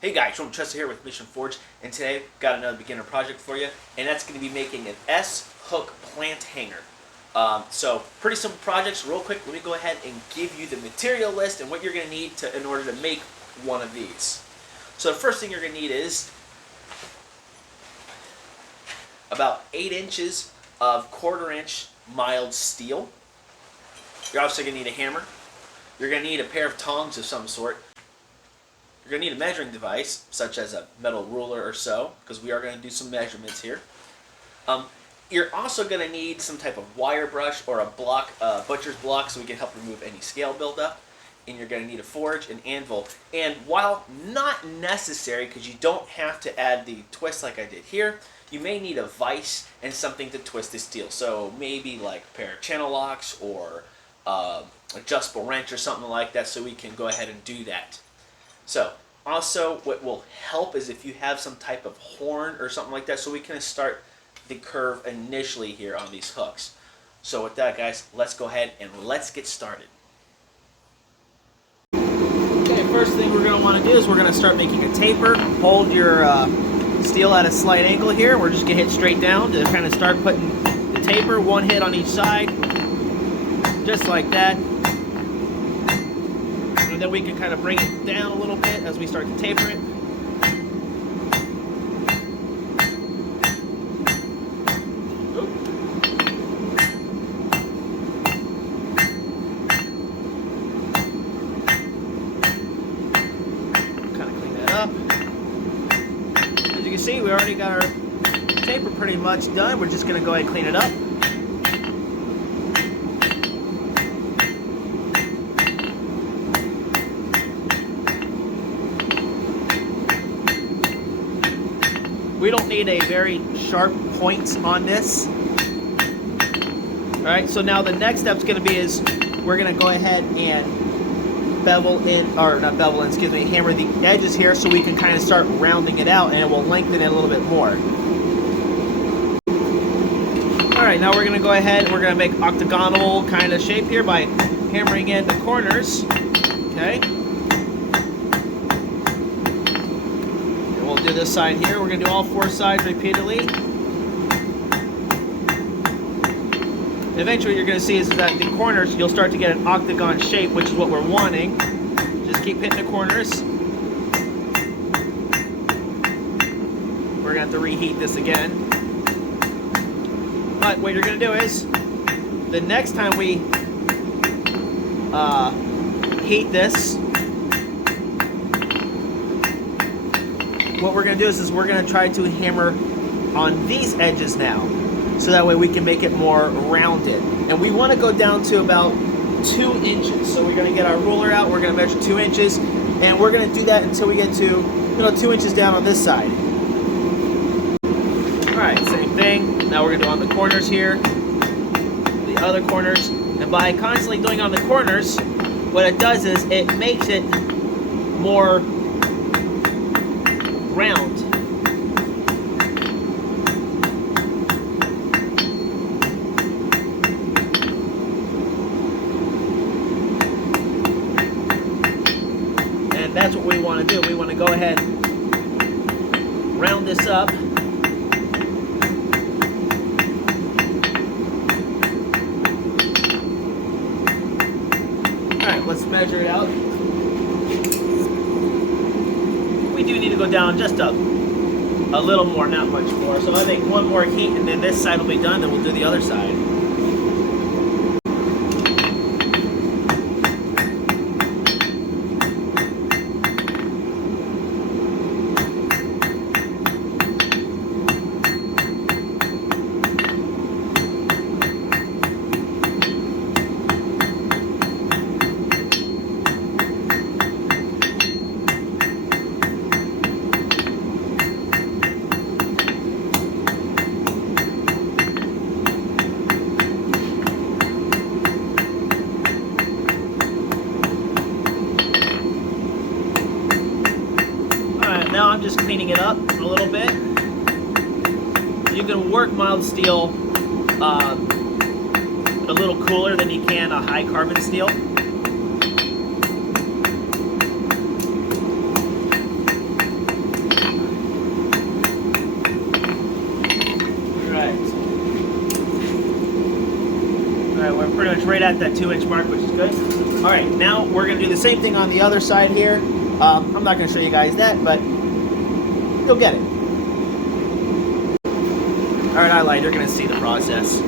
Hey guys, Sean Tressa here with Mission Forge, and today I've got another beginner project for you, and that's going to be making an S-hook plant hanger. So pretty simple projects. Real quick, let me go ahead and give you the material list and what you're going to need in order to make one of these. So the first thing you're going to need is about 8 inches of 1/4 inch mild steel. You're also going to need a hammer. You're going to need a pair of tongs of some sort. You're going to need a measuring device, such as a metal ruler or so, because we are going to do some measurements here. You're also going to need some type of wire brush or a block, butcher's block, so we can help remove any scale buildup. And you're going to need a forge, an anvil, and while not necessary, because you don't have to add the twist like I did here, you may need a vise and something to twist the steel. So maybe like a pair of channel locks or adjustable wrench or something like that, so we can go ahead and do that. So, also what will help is if you have some type of horn or something like that, so we can start the curve initially here on these hooks. So with that, guys, let's go ahead and let's get started. Okay, first thing we're going to want to do is we're going to start making a taper. Hold your steel at a slight angle here. We're just going to hit straight down to kind of start putting the taper, one hit on each side, just like that. And then we can kind of bring it down a little bit as we start to taper it. Kind of clean that up. As you can see, we already got our taper pretty much done. We're just going to go ahead and clean it up. We don't need a very sharp point on this. Alright, so now the next step's going to be is we're going to go ahead and bevel in, or not bevel in, excuse me, hammer the edges here so we can kind of start rounding it out and it will lengthen it a little bit more. Alright, now we're going to go ahead and we're going to make octagonal kind of shape here by hammering in the corners. Okay. Do this side here. We're going to do all 4 sides repeatedly. Eventually, you're going to see is that the corners, you'll start to get an octagon shape, which is what we're wanting. Just keep hitting the corners. We're going to have to reheat this again. But what you're going to do is, the next time we heat this, what we're going to do is we're going to try to hammer on these edges now, so that way we can make it more rounded. And we want to go down to about 2 inches. So we're going to get our ruler out, we're going to measure 2 inches, and we're going to do that until we get to 2 inches down on this side. Alright, same thing. Now we're going to do on the corners here, the other corners, and by constantly doing on the corners, what it does is it makes it more round. And that's what we want to do. We want to go ahead and round this up. Alright, let's measure it out. We do need to go down just a little more, not much more. So I think one more heat and then this side will be done, then we'll do the other side. Now I'm just cleaning it up a little bit. You can work mild steel a little cooler than you can a high carbon steel. pretty much right at that 2-inch mark, which is good. All right, now we're gonna do the same thing on the other side here. I'm not gonna show you guys that, but you'll get it. All right, I lied, you're gonna see the process.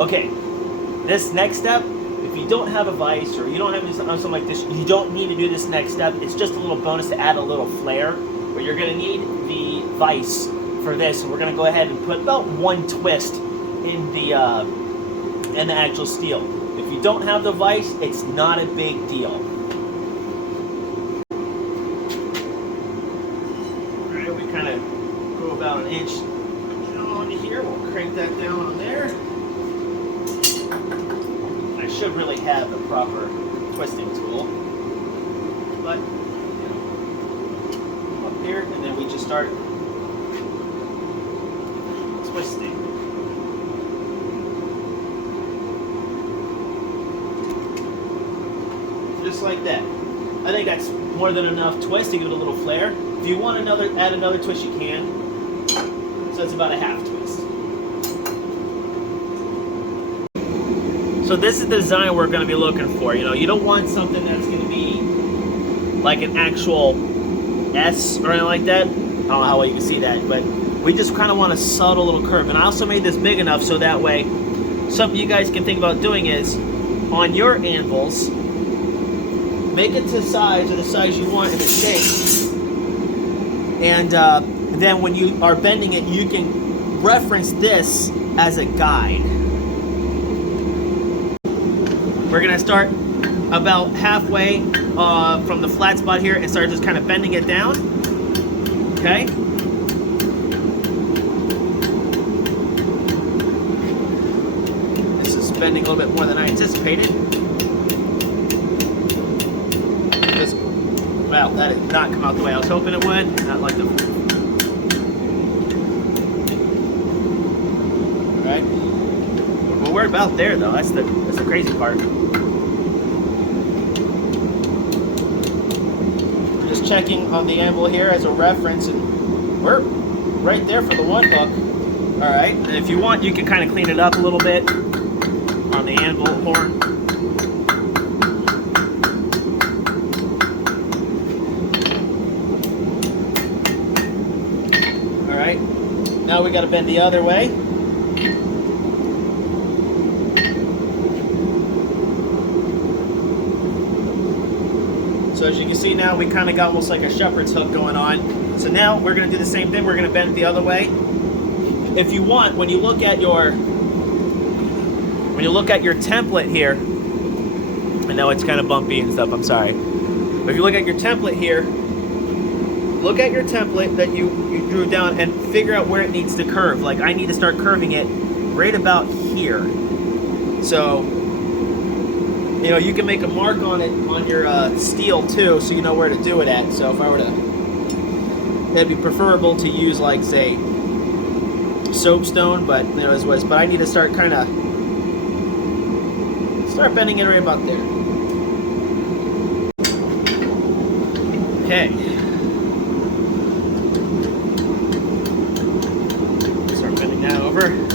Okay, this next step, if you don't have a vise or you don't have something like this, you don't need to do this next step. It's just a little bonus to add a little flair, but you're gonna need the vise for this. And we're gonna go ahead and put about 1 twist in the actual steel. If you don't have the vise, it's not a big deal. All right, we kind of go about 1 inch on here. We'll crank that down on there. Should really have the proper twisting tool, but you know, up here, and then we just start twisting. Just like that. I think that's more than enough twist to give it a little flair. If you want add another twist, you can. So that's about a half twist. So this is the design we're going to be looking for. You know, you don't want something that's going to be like an actual S or anything like that. I don't know how well you can see that, but we just kind of want a subtle little curve. And I also made this big enough so that way something you guys can think about doing is on your anvils, make it to the size or the size you want in the shape. And then when you are bending it, you can reference this as a guide. We're gonna start about halfway from the flat spot here and start just kind of bending it down, okay? This is bending a little bit more than I anticipated. Well, that did not come out the way I was hoping it would. Not like the... All right. Well, we're about there though. That's the crazy part. Just checking on the anvil here as a reference, and we're right there for the 1 hook. All right, and if you want, you can kind of clean it up a little bit on the anvil horn. All right, now we got to bend the other way. So as you can see now, we kind of got almost like a shepherd's hook going on. So now we're going to do the same thing. We're going to bend it the other way. If you want, when you look at your template here, I know it's kind of bumpy and stuff, I'm sorry. But if you look at your template here, look at your template that you drew down and figure out where it needs to curve. Like I need to start curving it right about here. So, you know, you can make a mark on it on your steel too, so you know where to do it at. So if I were to, it'd be preferable to use like say soapstone, but you know, but I need to start kind of bending it right about there. Okay. Start bending that over.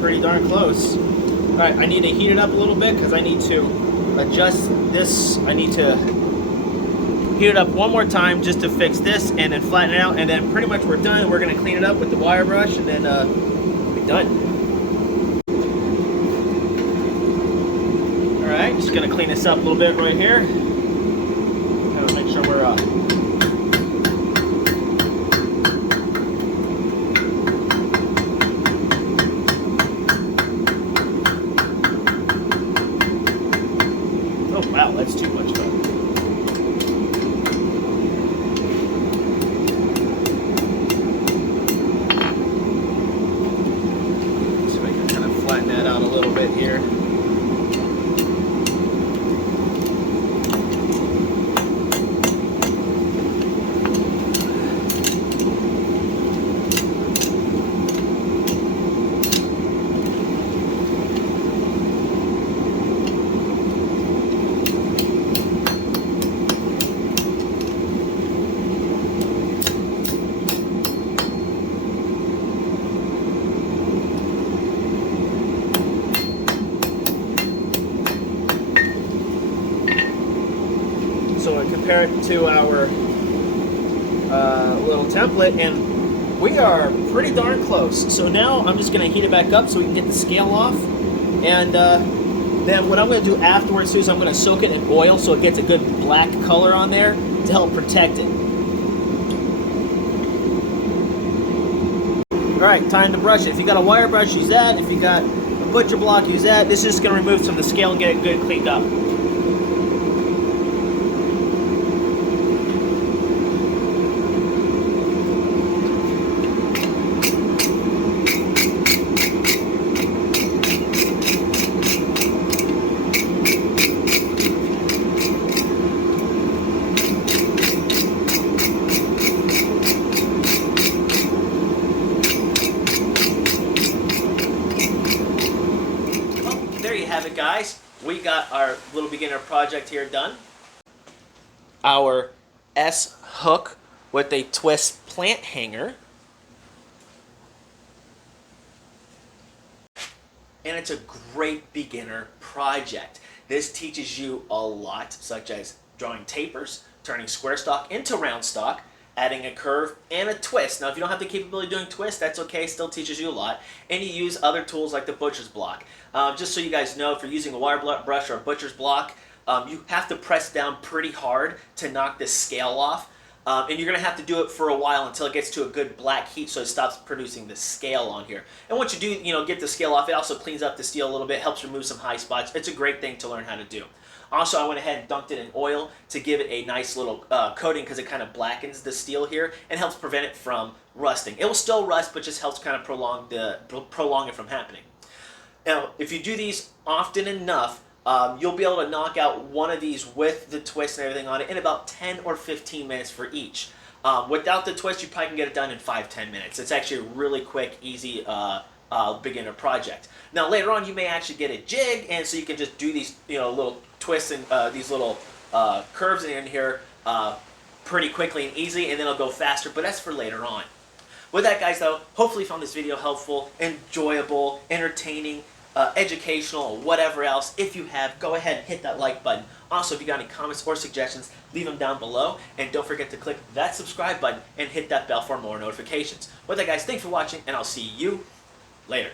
Pretty darn close. All right, I need to heat it up a little bit because I need to adjust this. I need to heat it up one more time just to fix this, and then flatten it out, and then pretty much we're done. We're gonna clean it up with the wire brush, and then we're done. All right, just gonna clean this up a little bit right here. Gotta make sure we're oh wow, that's too much fun. So we can kind of flatten that out a little bit here. So I compare it to our little template, and we are pretty darn close. So now I'm just going to heat it back up so we can get the scale off. And then what I'm going to do afterwards is I'm going to soak it in oil so it gets a good black color on there to help protect it. Alright, time to brush it. If you got a wire brush, use that. If you got a butcher block, use that. This is just going to remove some of the scale and get it good cleaned up. There you have it, guys. We got our little beginner project here done. Our S hook with a twist plant hanger. And it's a great beginner project. This teaches you a lot, such as drawing tapers, turning square stock into round stock, adding a curve and a twist. Now, if you don't have the capability of doing twist, that's okay. Still teaches you a lot. And you use other tools like the butcher's block. Just so you guys know, if you're using a wire brush or a butcher's block, you have to press down pretty hard to knock this scale off. And you're going to have to do it for a while until it gets to a good black heat so it stops producing the scale on here. And once you do, get the scale off, it also cleans up the steel a little bit, helps remove some high spots. It's a great thing to learn how to do. Also, I went ahead and dunked it in oil to give it a nice little coating because it kind of blackens the steel here and helps prevent it from rusting. It will still rust, but just helps kind of prolong it from happening. Now, if you do these often enough, you'll be able to knock out one of these with the twist and everything on it in about 10 or 15 minutes for each. Without the twist, you probably can get it done in 5-10 minutes. It's actually a really quick, easy beginner project. Now, later on, you may actually get a jig, and so you can just do these little twists and these little curves in here pretty quickly and easy, and then it'll go faster, but that's for later on. With that, guys, though, hopefully you found this video helpful, enjoyable, entertaining, educational, or whatever else. If you have, go ahead and hit that like button. Also, if you got any comments or suggestions, leave them down below. And don't forget to click that subscribe button and hit that bell for more notifications. With that, guys, thanks for watching, and I'll see you later.